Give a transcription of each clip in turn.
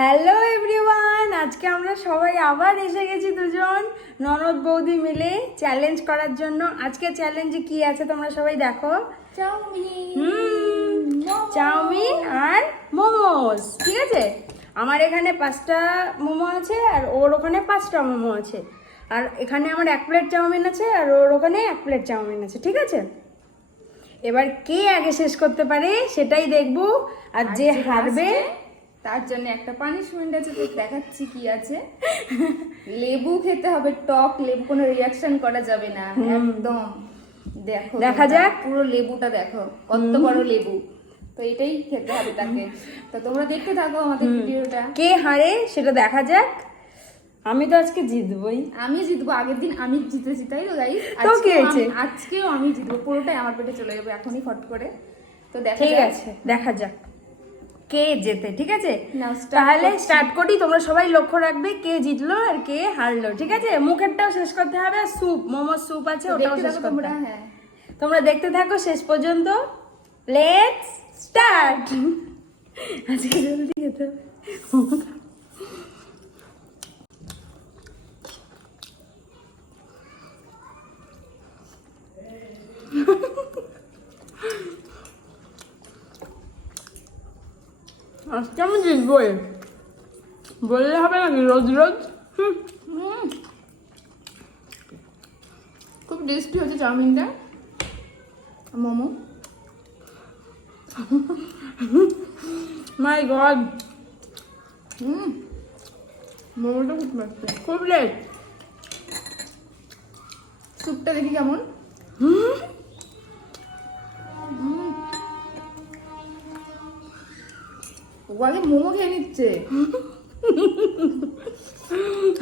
Hello everyone, আজকে আমরা সবাই আবার এসে গেছি দুজন ননদ বৌদি মিলে চ্যালেঞ্জ করার জন্য। আজকে চ্যালেঞ্জে কি আছে তোমরা সবাই দেখো। চাউমিন আর মোমোস। ঠিক আছে, আমার এখানে 5টা মোমো আছে আর ওর ওখানে 5টা মোমো আছে, আর এখানে আমার 1 প্লেট চাউমিন আছে আর ওর ওখানে 1 প্লেট চাউমিন আছে। ঠিক আছে, এবার কে আগে শেষ করতে পারে সেটাই দেখবো, আর যে হারবে তার জন্য একটা পানিশমেন্ট আছে, তো দেখাচ্ছি কি আছে। লেবু খেতে হবে, টক লেবু, কোনো রিয়াকশন করা যাবে না একদম। দেখো, দেখা যাক পুরো লেবুটা দেখো কত বড় লেবু, তো এটাই খেতে হবে তাকে। তো তোমরা দেখতে থাকো আমাদের ভিডিওটা। কে হারে সেটা দেখা যাক। আমি তো আজকে জিতবই। আমি জিতবো, আগের দিন আমি জিতেছি তাই তো গাইস। তো কি হয়েছে? আজকেও আমি জিতবো, পুরোটাই আমার পেটে চলে যাবে এখনই ফট করে। তো দেখা ঠিক যাক। আছে, দেখা যাক কে জেতে। ঠিক আছে, Now start তাহলে করছি। স্টার্ট করি। তোমরা সবাই লক্ষ্য রাখবে কে জিতলো আর কে হারলো। ঠিক আছে, মুখেরটাও শেষ করতে হবে, আর স্যুপ, মোমোর স্যুপ আছে তো ওটাও দেখতে শেষ থাকো করতে তোমরা। হবে। হ্যাঁ, তোমরা দেখতে থাকো শেষ পর্যন্ত। Let's start. আজকে জলদি খেতে হবে। আজকে আমি জিতবই, বললে হবে নাকি রোজ রোজ। খুব টেস্টি হচ্ছে চাউমিনটা, মোমো। মাই গড, মোমোটা খুব মস্ত। খুব লেট। স্যুপটা দেখি কেমন। ও আগে মোমো খেয়ে নিচ্ছে।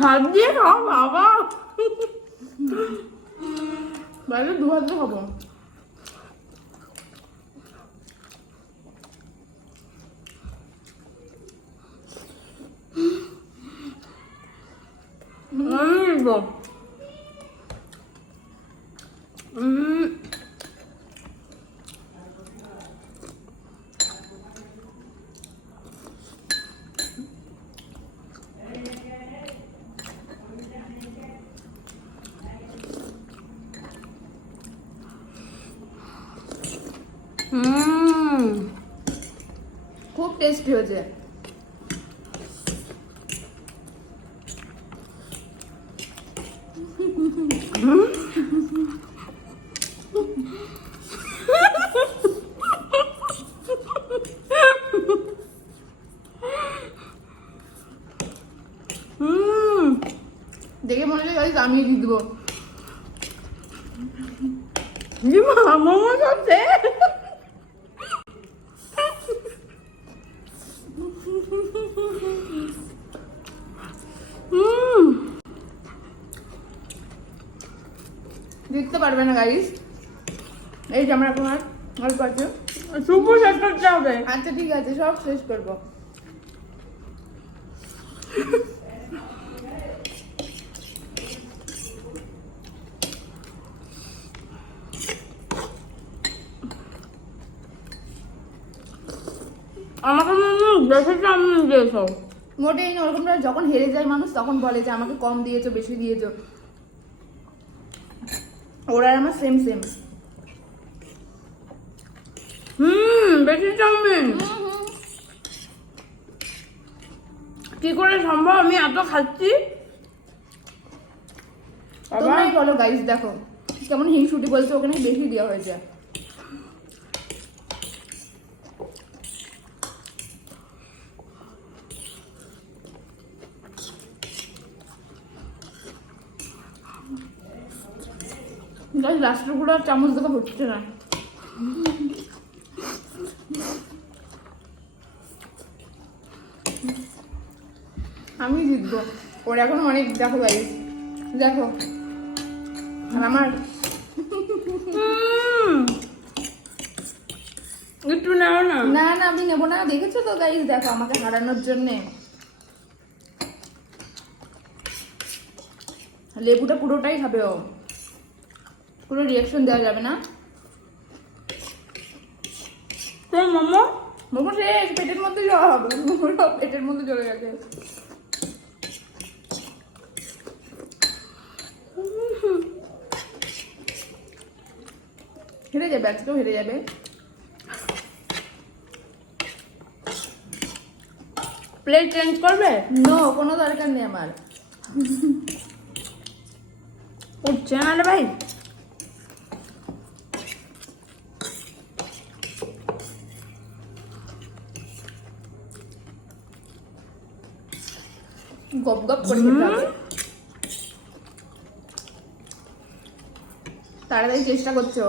হাত দিয়ে খাও বাবা। বাইরে 2 হাতে খাবো। আমি নিব। খুব টেস্টি হয়েছে। দেখে মনে হচ্ছে গাইস আমি জিতবো। মোমো খাচ্ছে। জিততে পারবে না গাইস, এই যে আমরা তোমার অল্প আছে। সুপু শেষ করতে হবে। আচ্ছা ঠিক আছে, সব শেষ করবো। আমাকে বেশি চাউমিন দিয়েছো। মোটেই না, ওরকমটা যখন হেরে যায় মানুষ তখন বলে যে আমাকে কম দিয়েছো, বেশি দিয়েছো। ওরা আর আমার সেম সেম। বেশি চাউমিন কি করে সম্ভব? আমি এত খাচ্ছি। তোমরাই বলো গাইস, দেখো কেমন হিংসুটি বলছে, ওখানে বেশি দেওয়া হয়েছে। গাইস লাস্টের গুলো আর চামচ দেখা হচ্ছে না। আমি জিতবো, ওর এখন অনেক। দেখো গাইস, দেখো আর আমার একটু নাও না। না না আমি নেবো না। দেখেছো তো গাইস, দেখো আমাকে হারানোর জন্যে লেবুটা পুরোটাই খাবে ও, কোনো রিয়াকশন দেওয়া যাবে না। তোর মোমো মোমো শেষ, পেটের মধ্যে যাওয়া হবে, মোমো সব পেটের মধ্যে চলে গেছে। হেরে যাবে, আজকেও হেরে যাবে। প্লেট চেঞ্জ করবে? নো, কোনো দরকার নেই আমার। উঠছে না রে ভাই। গপ গপ করে খেতে হবে। তাড়াতাড়ি চেষ্টা করছো।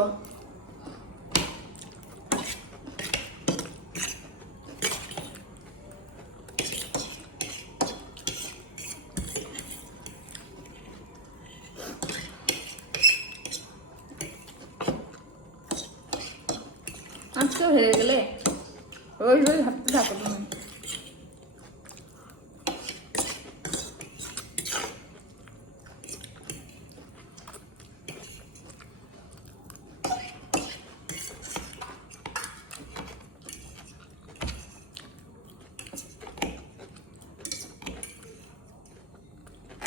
আজকেও হেরে গেলে, রোজ রোজ ভাবতে থাকো তুমি।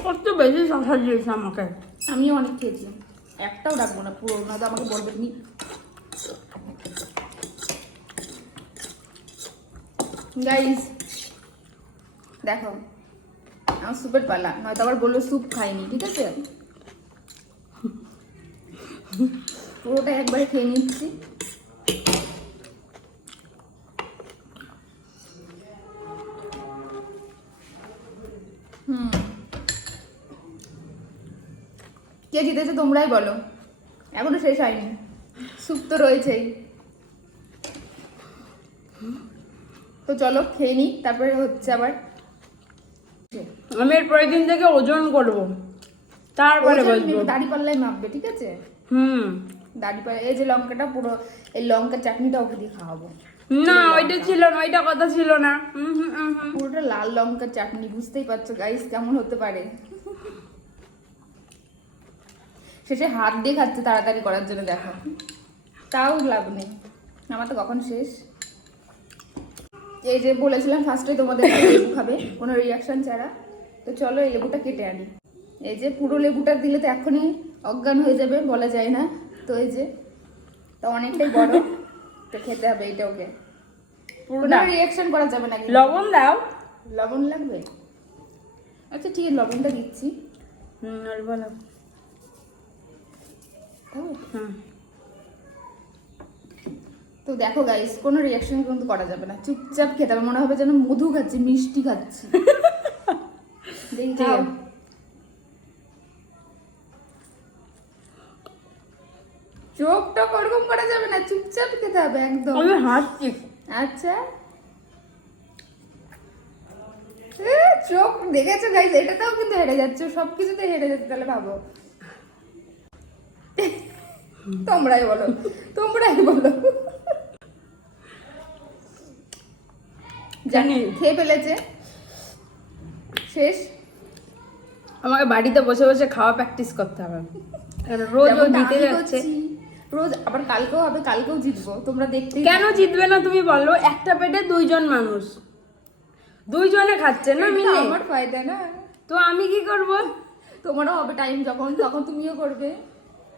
কত বেশি শশা দিয়েছে আমাকে। আমিও অনেক খেয়েছি, একটাও রাখবো না পুরো, না তো আমাকে বলবে নি। গাইস দেখো, আমার স্যুপের পালা, নয়তো আবার বললো স্যুপ খাইনি, ঠিক আছে? পুরোটা একবারে খেয়ে নিচ্ছি। কে জিতেছে তোমরাই বলো, এখনো শেষ হয়নি, স্যুপ তো রয়েছেই। তো চলো খেয়ে নিই, তারপরে হচ্ছে আবার। আমি এর পরের দিন থেকে ওজন করব, তারপরে বলবো। দাড়ি পাল্লাই মাপবে, ঠিক আছে? দাড়ি পাল্লা, এই যে লঙ্কাটা পুরো, এই লঙ্কার চাটনিটা ওকে দিয়ে খাওয়াবো। না ওইটা ছিল না, ওইটা কথা ছিল না। পুরোটা লাল লঙ্কার চাটনি, বুঝতেই পারছো গাইস কেমন হতে পারে। শেষে হাত দিয়ে খাচ্ছে তাড়াতাড়ি করার জন্য, দেখো তাও লাভ নেই, আমার তো কখন শেষ। এই যে বলেছিলাম ফার্স্টে তোমাদের লেবু খাবে, কোনো রিয়াকশন ছাড়া। তো চলো এই লেবুটা কেটে আনি। এই যে পুরো লেবুটা দিলে তো এখনই অজ্ঞান হয়ে যাবে, বলা যায় না। তো এই যে, তো অনেকটাই বড়, তো খেতে হবে এইটা ওকে, পুরোটা রিয়াকশন করা যাবে না। লবণ দাও। লবণ লাগবে? আচ্ছা ঠিক আছে, লবণটা দিচ্ছি। আর বলো। তো দেখো গাইস, কোনো রিয়াকশন কিন্তু করা যাবে না, চুপচাপ খেতে হবে, মনে হবে যেন মধু খাচ্ছি, মিষ্টি খাচ্ছি। দেখি খাও। চোখটা ওরকম করা যাবে না, চুপচাপ খেতে হবে একদম। আমি হাসছি। আচ্ছা চোখ দেখেছো গাইস, এটাতেও কিন্তু হেরে যাচ্ছে, সবকিছুতে হেরে যাচ্ছে, তাহলে ভাবো। তোমরাই বলো, তোমরাই বলো। জানি খেয়ে ফেলেছে, শেষ। আমাকে বাড়িতে বসে বসে খাওয়া প্র্যাকটিস করতে হবে, কারণ রোজ ও জিতে যাচ্ছে। রোজ আবার কালকেও হবে, কালকেও জিতবো, তোমরা দেখতে। কেন জিতবে না তুমি বলো? একটা পেটে দুইজন মানুষ, দুইজনে খাচ্ছে না মিলে, আমার ফায়দা না। তো আমি কি করব? তোমারও হবে টাইম যখন, তখন তুমিও করবে।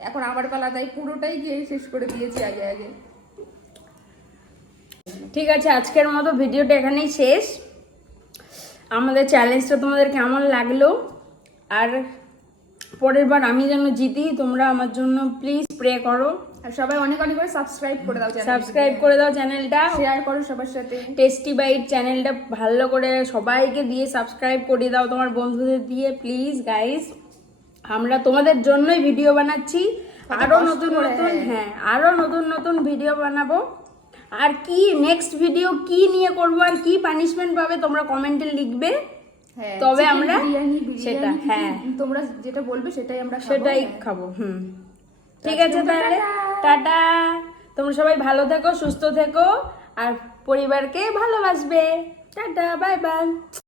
এখন আমার পালা, তাই পুরোটাই গিয়ে শেষ করে দিয়েছি আগে আগে। ঠিক আছে, আজকের মতো ভিডিওটা এখানেই শেষ। আমাদের চ্যালেঞ্জটা তোমাদের কেমন লাগলো, আর পরের বার আমি যেন জিতি, তোমরা আমার জন্য প্লিজ প্রে করো। আর সবাই অনেক অনেক করে সাবস্ক্রাইব করে দাও, সাবস্ক্রাইব করে দাও চ্যানেলটা, শেয়ার করো সবার সাথে। টেস্টি বাইট চ্যানেলটা ভালো করে সবাইকে দিয়ে সাবস্ক্রাইব করে দাও, তোমার বন্ধুদের দিয়ে প্লিজ গাইস। আমরা তোমাদের জন্যই ভিডিও বানাচ্ছি, আরো নতুন নতুন, হ্যাঁ আরো নতুন নতুন ভিডিও বানাবো। আর কি নেক্সট ভিডিও কি নিয়ে করবো আর কি পানিশমেন্ট পাবে তোমরা কমেন্টে লিখবে, তবে আমরা সেটা, হ্যাঁ তোমরা যেটা বলবে সেটাই আমরা সেটাই খাবো। ঠিক আছে তাহলে টাটা, তোমরা সবাই ভালো থেকো, সুস্থ থেকো, আর পরিবারকে ভালোবাসবে। Tata, bye bye.